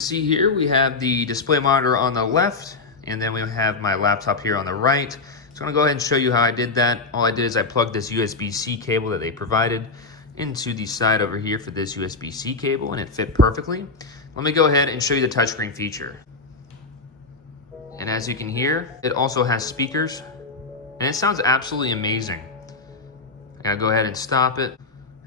See here, we have the display monitor on the left, and then we have my laptop here on the right. So I'm gonna go ahead and show you how I did that. All I did is I plugged this USB-C cable that they provided into the side over here for this USB-C cable, and it fit perfectly. Let me go ahead and show you the touchscreen feature. And as you can hear, it also has speakers, and it sounds absolutely amazing. I gotta go ahead and stop it.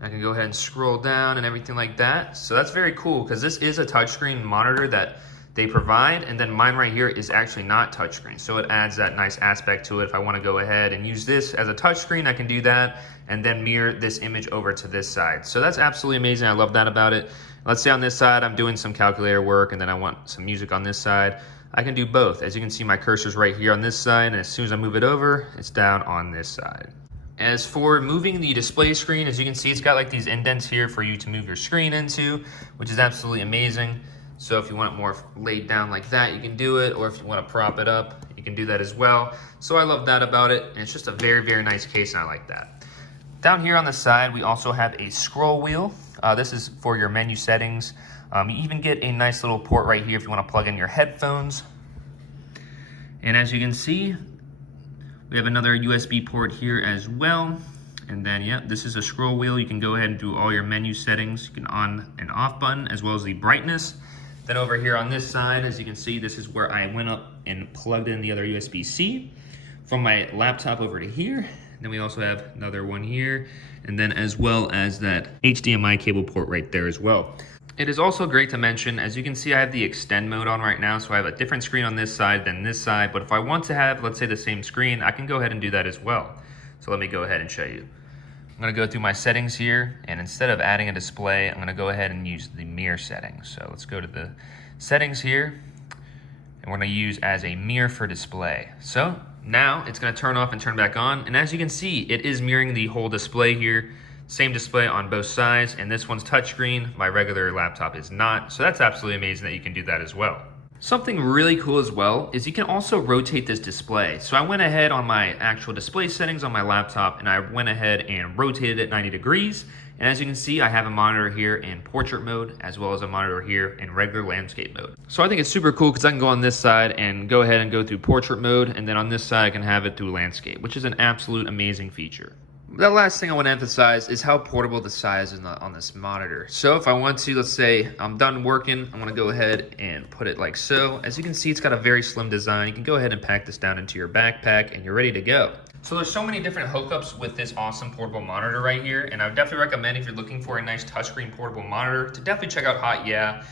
I can go ahead and scroll down and everything like that. So that's very cool because this is a touchscreen monitor that they provide, and then mine right here is actually not touchscreen. So it adds that nice aspect to it. If I want to go ahead and use this as a touchscreen, I can do that and then mirror this image over to this side. So that's absolutely amazing. I love that about it. Let's say on this side, I'm doing some calculator work and then I want some music on this side. I can do both. As you can see, my cursor's right here on this side, and as soon as I move it over, it's down on this side. As for moving the display screen, as you can see, it's got like these indents here for you to move your screen into, which is absolutely amazing. So if you want it more laid down like that, you can do it, or if you want to prop it up, you can do that as well. So I love that about it, and it's just a very, very nice case, and I like that. Down here on the side, we also have a scroll wheel. This is for your menu settings. You even get a nice little port right here if you want to plug in your headphones. And as you can see, we have another USB port here as well. And then, yeah, this is a scroll wheel. You can go ahead and do all your menu settings. You can on and off button, as well as the brightness. Then over here on this side, as you can see, this is where I went up and plugged in the other USB-C from my laptop over to here. Then we also have another one here, and then as well as that HDMI cable port right there as well. It is also great to mention, as you can see, I have the extend mode on right now, so I have a different screen on this side than this side, but if I want to have, let's say, the same screen, I can go ahead and do that as well. So let me go ahead and show you. I'm gonna go through my settings here, and instead of adding a display, I'm gonna go ahead and use the mirror settings. So let's go to the settings here, and we're gonna use as a mirror for display. So now it's gonna turn off and turn back on, and as you can see, it is mirroring the whole display here. Same display on both sides, and this one's touchscreen. My regular laptop is not, so that's absolutely amazing that you can do that as well. Something really cool as well is you can also rotate this display. So I went ahead on my actual display settings on my laptop, and I went ahead and rotated it 90 degrees. And as you can see, I have a monitor here in portrait mode, as well as a monitor here in regular landscape mode. So I think it's super cool because I can go on this side and go ahead and go through portrait mode, and then on this side I can have it through landscape, which is an absolute amazing feature. The last thing I want to emphasize is how portable the size is on this monitor. So if I want to, let's say I'm done working, I'm going to go ahead and put it like so. As you can see, it's got a very slim design. You can go ahead and pack this down into your backpack and you're ready to go. So there's so many different hookups with this awesome portable monitor right here, and I would definitely recommend, if you're looking for a nice touchscreen portable monitor, to definitely check out HotYeah.